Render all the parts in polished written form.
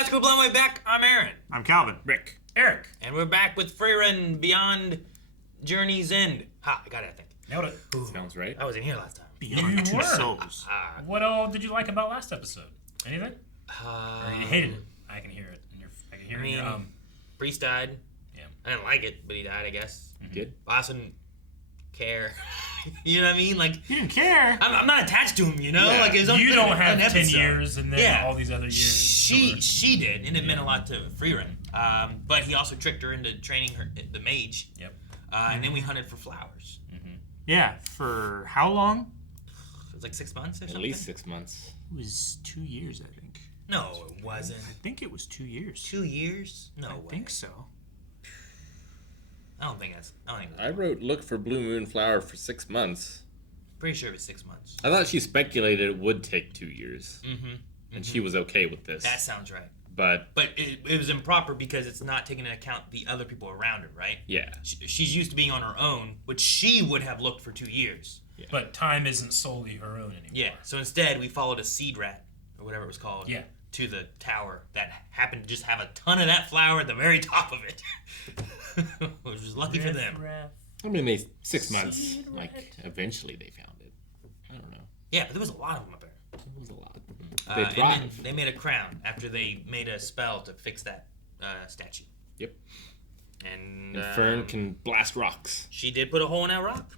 guys, we're blowing way back. I'm Aaron. I'm Calvin. Rick. Eric. And we're back with Frieren Beyond Journey's End. Ha, I got it, I think. Nailed it. Ooh, Sounds right. I wasn't here last time. Beyond You Two were. Souls. What all did you like about last episode? Anything? Or you hated it? I can hear it. I can hear I it. In your, mean, Priest died. Yeah. I didn't like it, but he died, I guess. Good. But I also didn't care. You know what I mean? Like, You didn't care. I'm not attached to him, you know? Yeah. Like, it was only You been don't an have 10 episode. years and then all these other years. She did, and it meant a lot to Frieren. But he also tricked her into training her, the mage. Yep. And then we hunted for flowers. Yeah, for how long? It was like 6 months or At something. least 6 months. It was 2 years, I think. No, it wasn't. I think it was 2 years. 2 years? No I way. think so. I don't think that's. I wrote look for blue moon flower for 6 months. Pretty sure it was 6 months. I thought she speculated it would take 2 years. Mm-hmm. And she was okay with this. That sounds right. But it was improper because it's not taking into account the other people around her, right? yeah. She's used to being on her own, which she would have looked for 2 years. But time isn't solely her own anymore. Yeah. So instead, we followed a seed rat, or whatever it was called. Yeah. To the tower that happened to just have a ton of that flower at the very top of it. Which was lucky for them. I mean, 6 months. Seed Like, rat. eventually they found it. I don't know. Yeah, but there was a lot of them up there. It was a lot. And They then thrive. they made a crown after they made a spell to fix that statue. Yep. And And Fern can blast rocks. she did put a hole in that rock.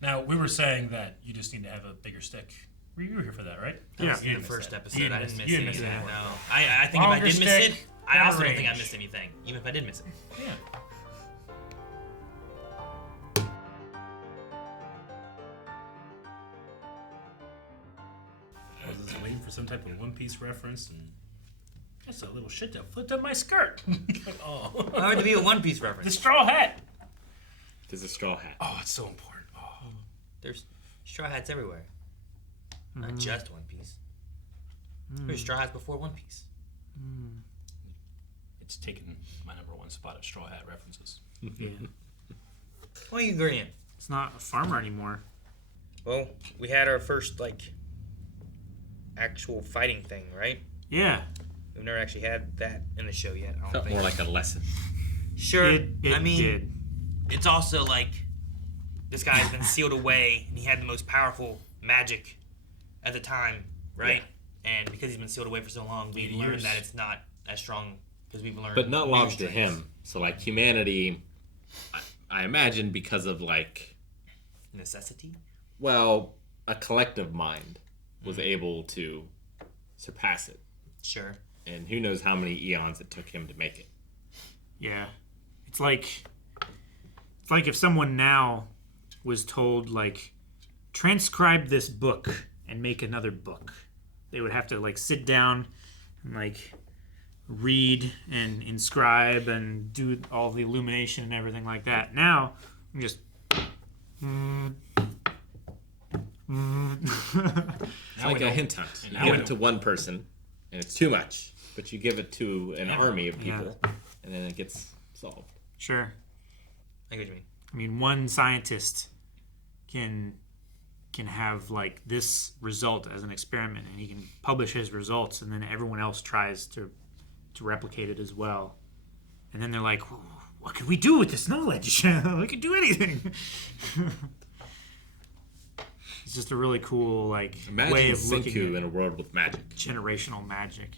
Now, we were saying that you just need to have a bigger stick. You were here for that, right? Yeah. You In the didn't miss first that. episode, You didn't I didn't miss you didn't anything. that No, one. I think Longer if I did miss stick, it, I also better don't think I range. missed anything, even if I did miss it. Yeah. I was just waiting for some type of One Piece reference, and just a little shit that flipped up my skirt. Oh. Why would it be a One Piece The reference? straw hat. There's a straw hat. Oh, it's so important. Oh. There's straw hats everywhere. Not just One Piece. There's straw hats before One Piece. It's taken my #1 spot at straw hat references. Yeah. Why are you agreeing? It's not a farmer anymore. Well, we had our first, actual fighting thing, right? Yeah. We've never actually had that in the show yet, I don't Felt think. more like a lesson. Sure, It I mean, did. it's also this guy's been sealed away, and he had the most powerful magic at the time, right? And because he's been sealed away for so long, we 80 learned years. that it's not as strong because we've learned. But not new long to strengths. him. So, humanity, I imagine because of, Necessity. a collective mind was able to surpass it. Sure. And who knows how many eons it took him to make it. Yeah. It's like if someone now was told, transcribe this book and make another book. They would have to, sit down and, read and inscribe and do all the illumination and everything like that. Now, I'm just... It's like a hint hunt. You now give we it know. to one person, and it's too much. But you give it to an army of Yeah. people, and then it gets solved. Sure. I get what you mean. I mean, one scientist can have this result as an experiment, and he can publish his results, and then everyone else tries to replicate it as well. And then they're like, "What could we do with this knowledge? We could do anything." It's just a really cool Imagine way of looking Senku at in a world with magic. generational magic.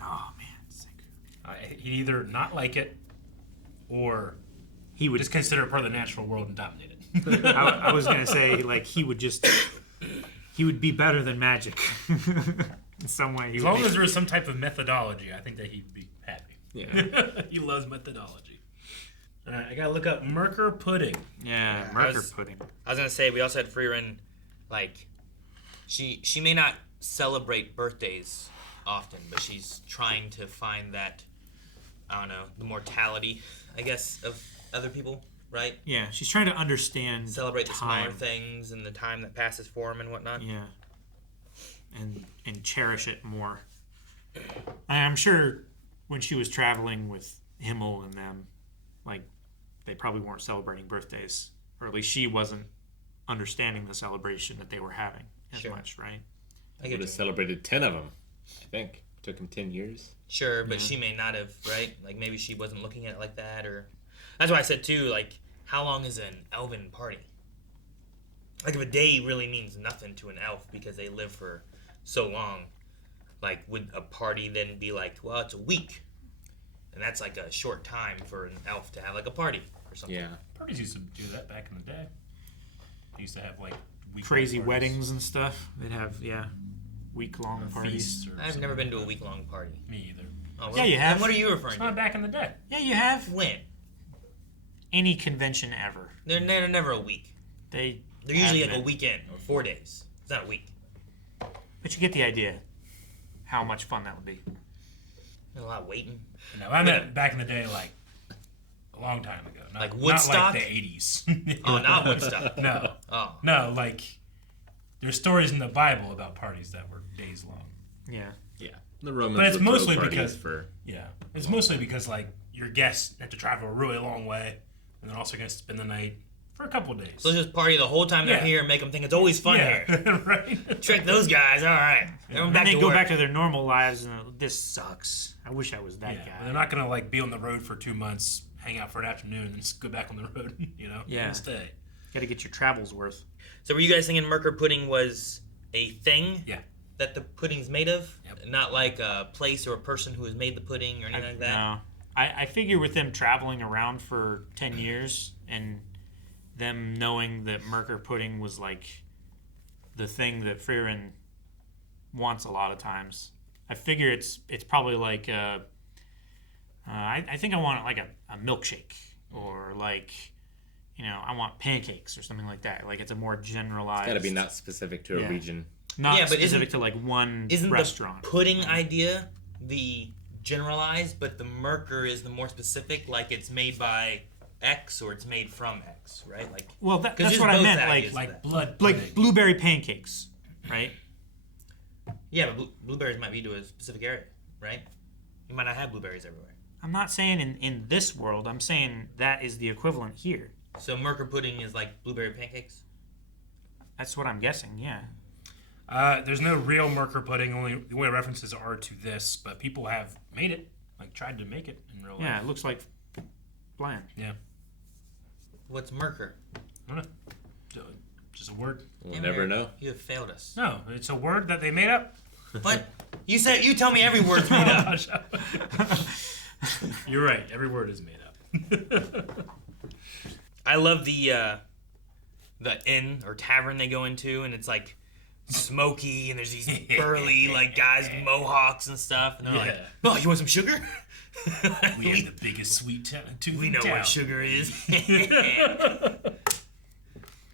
Oh man, Senku. He'd either not like it, or He would just consider it part of the natural world and dominate it. I was gonna say he would be better than magic in some way. As long as there was some type of methodology, I think that he'd be happy. Yeah. He loves methodology. All right, I gotta look up Merkur Pudding. yeah, I Merkur was- Pudding. I was gonna say we also had Frieren, she may not celebrate birthdays often, but she's trying to find that, I don't know, the mortality, I guess, of other people, right? Yeah, she's trying to understand Celebrate the time. smaller things and the time that passes for them and whatnot. Yeah, and cherish it more. I'm sure when she was traveling with Himmel and them, they probably weren't celebrating birthdays, or at least she wasn't understanding the celebration that they were having as Sure. much, right? I Would get have you. celebrated 10 of them, I think. Took him 10 years. Sure, but she may not have, right? Like, maybe she wasn't looking at it like that, or... That's why I said, too, like, how long is an elven party? Like, if a day really means nothing to an elf because they live for so long, like, would a party then be like, well, it's a week? And that's, like, a short time for an elf to have, like, a party or something. Yeah. Parties used to do that back in the day. They used to have, like, week-long Crazy parties. weddings and stuff. They'd have, week-long parties. Feasts or I've something never been to like a that. week-long party. Me either. Oh, Yeah, you have. Then what are you referring It's not to? back in the day. Yeah, you have. When? Any convention ever. They're never a week. They. They're usually have like a them. weekend or 4 days. It's not a week. But you get the idea. How much fun that would be. A lot of waiting. No, I meant back in the day, like a long time ago. Not, Like Woodstock? Not like the 80s. Oh, not Woodstock. No. Oh. No, like there's stories in the Bible about parties that were days long. Yeah. Yeah. The Romans But it's would throw mostly parties because- for Yeah. It's mostly because like your guests have to travel a really long way and they're also going to spend the night for a couple of days. So let's just party the whole time they're Yeah. here and make them think it's always fun here. right. Trick those guys. All right. They're And back they to go work. back to their normal lives and this sucks. I wish I was that Yeah, but guy. they're not gonna like be on the road for 2 months, hang out for an afternoon, and just go back on the road. You know, Yeah. and stay. Got to get your travels worth. So were you guys thinking Merkur Pudding was a thing Yeah. that the pudding's made of? Yep. Not like a place or a person who has made the pudding or anything like that? No. I figure with them traveling around for 10 years and them knowing that Merkur Pudding was like the thing that Frieren wants a lot of times, I figure it's probably like I think I want like a milkshake or like I want pancakes or something like that. Like it's a more generalized. It's got to be not specific to a Yeah. region. not Yeah, but specific to like one Isn't restaurant. the pudding idea the generalized, but the Merkur is the more specific, like it's made by X or it's made from X, right? Like, Well, 'cause that's there's what I both meant. ideas. Like blood. Like pudding. blueberry pancakes, right? yeah, but blueberries might be to a specific area, right? You might not have blueberries everywhere. I'm not saying in this world. I'm saying that is the equivalent here. So Merkur Pudding is like blueberry pancakes? That's what I'm guessing. Yeah. There's no real Merkur pudding. The only references are to this, but people have made it, like tried to make it in real life. Yeah, it looks like bland. Yeah. What's Merkur? I don't know. Just a word. We'll Yeah, never Mary, know. You have failed us. No, it's a word that they made up. What? You tell me every word's made up. You're right. Every word is made up. I love the inn or tavern they go into, and it's like smoky, and there's these burly like guys with mohawks and stuff, and they're like, Yeah. "Oh, you want some sugar?" We have the biggest sweet tooth we in know town. what sugar is.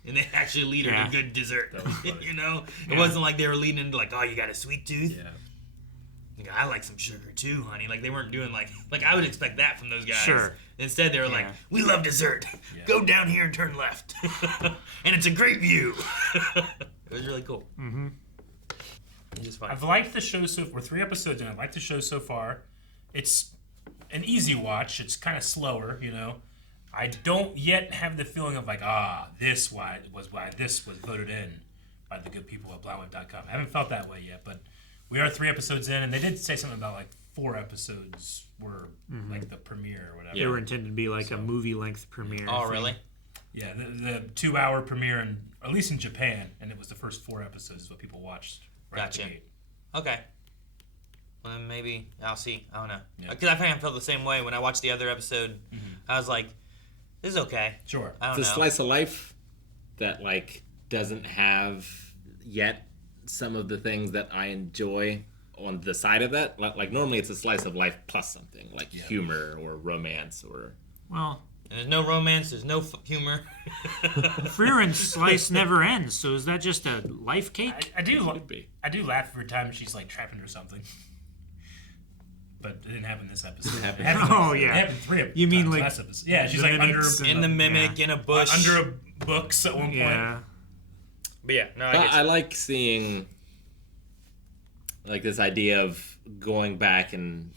And they actually lead her Yeah. to good dessert. That was funny. You know, it Yeah. wasn't like they were leading into like, "Oh, you got a sweet tooth." Yeah. Like, I like some sugar too, honey. Like they weren't doing like I would expect that from those guys. Sure. Instead, they were like, Yeah. "We love dessert. Yeah. Go down here and turn left, and it's a great view." It was really cool. Mm-hmm. It's just fun. I've liked the show we're 3 episodes in. I've liked the show so far. It's an easy watch. It's kind of slower, you know. I don't yet have the feeling of like, this why this was voted in by the good people at Blauwit.com. I haven't felt that way yet, but we are 3 episodes in, and they did say something about like 4 episodes were like the premiere or whatever. They were intended to be like a movie length premiere. Oh, thing. really? Yeah, the 2-hour premiere, at least in Japan, and it was the first 4 episodes is what people watched right Gotcha. at the gate. Okay. Well, then maybe I'll see. I don't know. Yeah. Because I think I felt the same way when I watched the other episode. I was like, "This is okay." Sure. I don't It's a know. slice of life that like doesn't have yet some of the things that I enjoy on the side of that. Like normally it's a slice of life plus something like humor or romance or Well, There's no romance. There's no humor. Frieren's slice never ends. So is that just a life cake? I do could be. I do laugh every time she's like trapped into something. But it didn't happen this episode. happened. It happened Oh, it yeah. happened 3 You mean times like last episode. Yeah, she's the like under mimics In the mimic, in a bush. under a books at one point. Yeah. But yeah, no, I But get I you. like seeing like this idea of going back and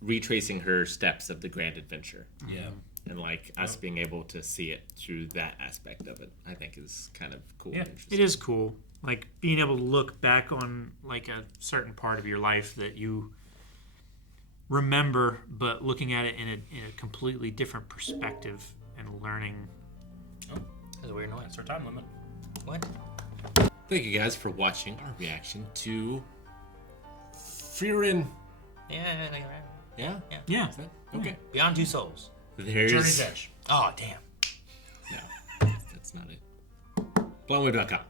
retracing her steps of the grand adventure. Yeah. And like us being able to see it through that aspect of it, I think is kind of cool. Yeah. And interesting. It is cool. Like being able to look back on like a certain part of your life that you remember, but looking at it in a completely different perspective and learning. Oh, That's a weird noise. that's our time limit. What? Thank you guys for watching our reaction to Frieren. Yeah. Yeah? Yeah. Is that? Okay. Beyond Two Souls. There's... Journey's Edge. Oh, damn. No, that's not it. Blowme.com.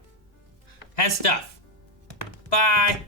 Has stuff. Bye.